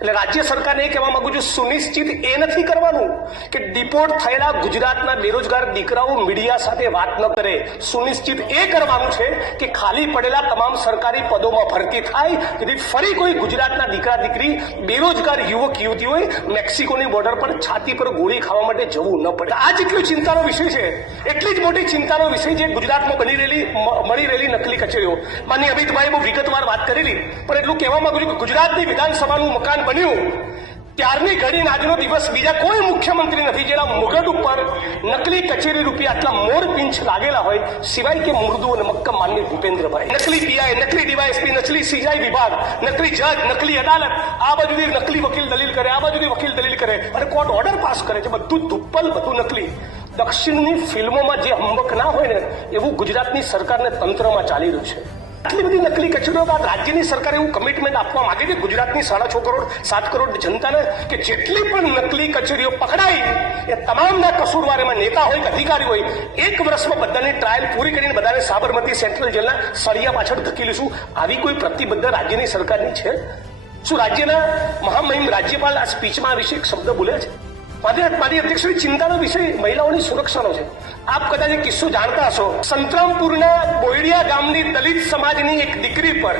એટલે રાજ્ય સરકારને એ કહેવા માંગુ છું, સુનિશ્ચિત એ નથી કરવાનું કે ડિપોર્ટ થયેલા ગુજરાતના બેરોજગાર દીકરાઓ મીડિયા સાથે વાત ન કરે. સુનિશ્ચિત એ કરવાનું છે કે ખાલી પડેલા તમામ સરકારી પદોમાં ભરતી થાય, જેથી ફરી કોઈ ગુજરાતના દીકરા દીકરી બેરોજગાર યુવક યુવતીઓએ મેક્સિકોની બોર્ડર પર છાતી પર ગોળી ખાવા માટે જવું ન પડે. આ જેટલો ચિંતાનો વિષય છે, એટલી જ મોટી ચિંતાનો વિષય છે ગુજરાતમાં મળી રહેલી નકલી કચેરીઓ. માનનીય અમિતભાઈ બહુ વિગતવાર વાત કરેલી, પણ એટલું કહેવા માંગુ છું કે ગુજરાતની વિધાનસભાનું મકાન બન્યું ત્યારની ઘડીને આજનો દિવસ બીજા કોઈ મુખ્યમંત્રી નથી જેના મુગટ ઉપર નકલી કચેરી રૂપિયા આટલા મોર પિંચ લાગેલા હોય, સિવાય કે મૃદુ અને મક્કમ માનનીય ભૂપેન્દ્રભાઈ. નકલી પીઆઈ, નકલી ડીવાયએસપી, નકલી સીઆઈ વિભાગ, નકલી જજ, નકલી અદાલત, આ બાજુથી નકલી વકીલ દલીલ કરે, આ બાજુથી વકીલ દલીલ કરે અને કોર્ટ ઓર્ડર પાસ કરે છે. બધું ધુપ્પલ, બધું નકલી. દક્ષિણની ફિલ્મોમાં જે હંબક ના હોય ને એવું ગુજરાતની સરકારને તંત્રમાં ચાલી રહ્યું છે. આટલી બધી નકલી કચેરીઓ બાદ રાજ્યની સરકાર એવું કમિટમેન્ટ આપવા માંગે છે ગુજરાતની 6.5 કરોડ 7 કરોડ જનતાને કે જેટલી પણ નકલી કચેરીઓ પકડાઈ એ તમામના કસૂરવાર, એમાં નેતા હોય કે અધિકારી હોય, 1 વર્ષમાં બધાની ટ્રાયલ પૂરી કરીને બધાને સાબરમતી સેન્ટ્રલ જેલના સળિયા પાછળ ધકેલીશું. આવી કોઈ પ્રતિબદ્ધતા રાજ્યની સરકારની છે? શું રાજ્યના મહામહિમ રાજ્યપાલ આ સ્પીચમાં આ વિશે એક શબ્દ બોલ્યા છે? મારી અધ્યક્ષની ચિંતાનો વિષય મહિલાઓની સુરક્ષાનો છે. આપ કદાચ એક કિસ્સો જાણતા હશો. સંતરામપુરના બોયડિયા ગામની દલિત સમાજની એક દીકરી પર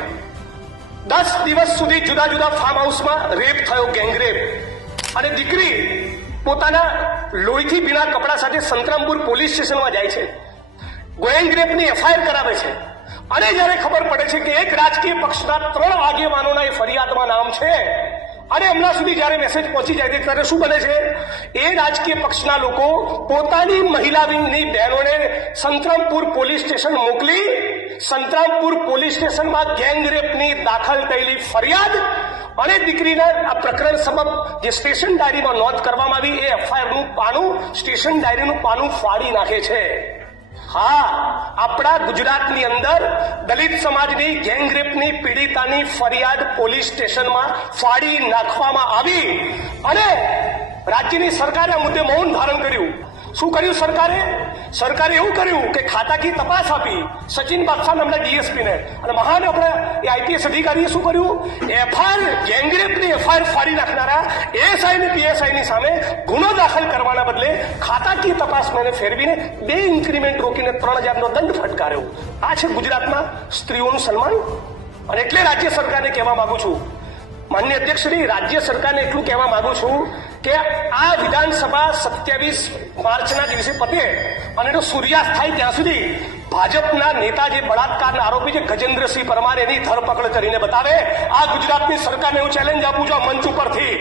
10 દિવસ સુધી જુદા જુદા ફાર્મ હાઉસમાં રેપ થયો, ગેંગરેપ. અને દીકરી પોતાના લોહીથી ભીના કપડા સાથે સંતરામપુર પોલીસ સ્ટેશનમાં જાય છે, ગેંગરેપની એફઆઈઆર કરાવે છે. અને જયારે ખબર પડે છે કે એક રાજકીય પક્ષના 3 આગેવાનોના એ ફરિયાદમાં નામ છે અને હમણાં સુધી જયારે મેસેજ પહોંચી જાય છે ત્યારે શું બને છે? એ રાજકીય પક્ષના લોકો પોતાની મહિલા વિંગની બહેનોને સંતરામપુર પોલીસ સ્ટેશન મોકલી સંતરામપુર પોલીસ સ્ટેશનમાં ગેંગરેપની દાખલ થયેલી ફરિયાદ અને દીકરીના આ પ્રકરણ સબબ જે સ્ટેશન ડાયરીમાં નોંધ કરવામાં આવી એ એફઆઈઆરનું પાનું, સ્ટેશન ડાયરીનું પાનું ફાડી નાખે છે. હા, આપણા ગુજરાતની અંદર દલિત સમાજની ગેંગરેપની પીડિતાની ફરિયાદ પોલીસ સ્ટેશનમાં ફાડી નાખવામાં આવી અને રાજ્યની સરકારે આ મુદ્દે મૌન ધારણ કર્યું. શું કર્યું સરકારે? સરકારે એવું કર્યું કે ખાતાકીય તપાસ આપી સચિન બાદશાહ નામના ડીએસપીને, અને મહાન આપણા એ આઈપીએસ અધિકારીએ શું કર્યું? એફઆઈઆર, ગેંગરેપની એફઆઈઆર ફાડી નાખનારા એએસઆઈ અને પીએસઆઈની સામે ગુનો દાખલ કરવાના બદલે ખાતાકીય તપાસ મેને ફેરવીને 2 ઇન્ક્રીમેન્ટ રોકીને 3000નો દંડ ફટકાર્યો. આ છે ગુજરાતમાં સ્ત્રીઓનું સન્માન. અને એટલે રાજ્ય સરકારને કહેવા માંગુ છું, માનનીય અધ્યક્ષશ્રી, રાજ્ય સરકારને એટલું કહેવા માંગુ છું કે આ વિધાનસભા 27 માર્ચના દિવસે પતે અને એનો સૂર્યાસ્ત થાય ત્યાં સુધી ભાજપના નેતા જે બળાત્કારના આરોપી છે ગજેન્દ્રસિંહ પરમાર, એની ધરપકડ કરીને બતાવે. આ ગુજરાતની સરકારને હું ચેલેન્જ આપું છું આ મંચ ઉપરથી.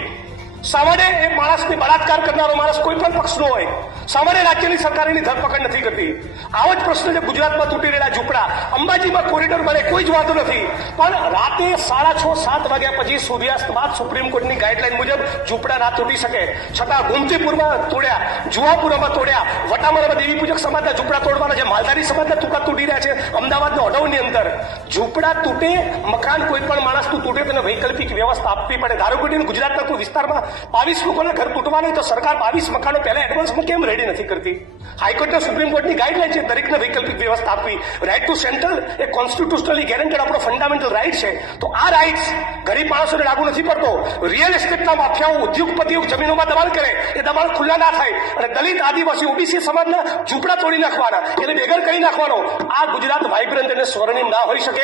સામાન્ય એ માણસને બળાત્કાર કરનારો માણસ કોઈ પણ પક્ષનો હોય, સામાન્ય રાજ્યની સરકાર એની ધરપકડ નથી કરતી. આવો જ પ્રશ્ન છે ગુજરાતમાં તૂટી રહેલા ઝૂંપડા. અંબાજીમાં કોરિડોર બને, કોઈ જ વાંધો નથી, પણ રાતે 6:30 7 વાગ્યા પછી સૂર્યાસ્ત બાદ સુપ્રીમ કોર્ટની ગાઈડલાઈન મુજબ ઝૂંપડા ના તૂટી શકે. છતાં ગોમતીપુરમાં તોડ્યા, જુહાપુરામાં તોડ્યા, વટામરામાં દેવી પૂજક સમાજના ઝૂંપડા તોડવાના છે, માલધારી સમાજના ટુકડા તૂટી રહ્યા છે. અમદાવાદના ઓઢવની અંદર ઝૂંપડા તૂટે, મકાન કોઈ પણ માણસનું તૂટે તેને વૈકલ્પિક વ્યવસ્થા આપવી પડે. ધારો કે ગુજરાતના કોઈ વિસ્તારમાં 22 લોકોના ઘર તૂટવા નહીં તો સરકાર 22 મકાનો પહેલા એડવાન્સમાં કેમ રેડી નથી કરતી? હાઈકોર્ટના સુપ્રીમ કોર્ટની ગાઈડલાઈન છે દરેકને વૈકલ્પિક વ્યવસ્થા આપવી. રાઇટ ટુ સેન્ટ્રલ એ કોન્સ્ટિટ્યુશનલી ગેરંટેડ આપણો ફંડામેન્ટલ રાઇટ છે. તો આ રાઇટ્સ ગરીબ માણસોને લાગુ નથી પડતો. રિયલ એસ્ટેટના માફિયાઓ, ઉદ્યોગપતિઓ જમીનોમાં દબાણ કરે, એ દબાણ ખુલ્લા ના થાય અને દલિત, આદિવાસી, ઓબીસી સમાજના ઝૂંપડા તોડી નાખવાના, એને બેઘર કરી નાખવાનો. આ ગુજરાત વાઇબ્રન્ટ અને સ્વર્ણિમ ના હોઈ શકે.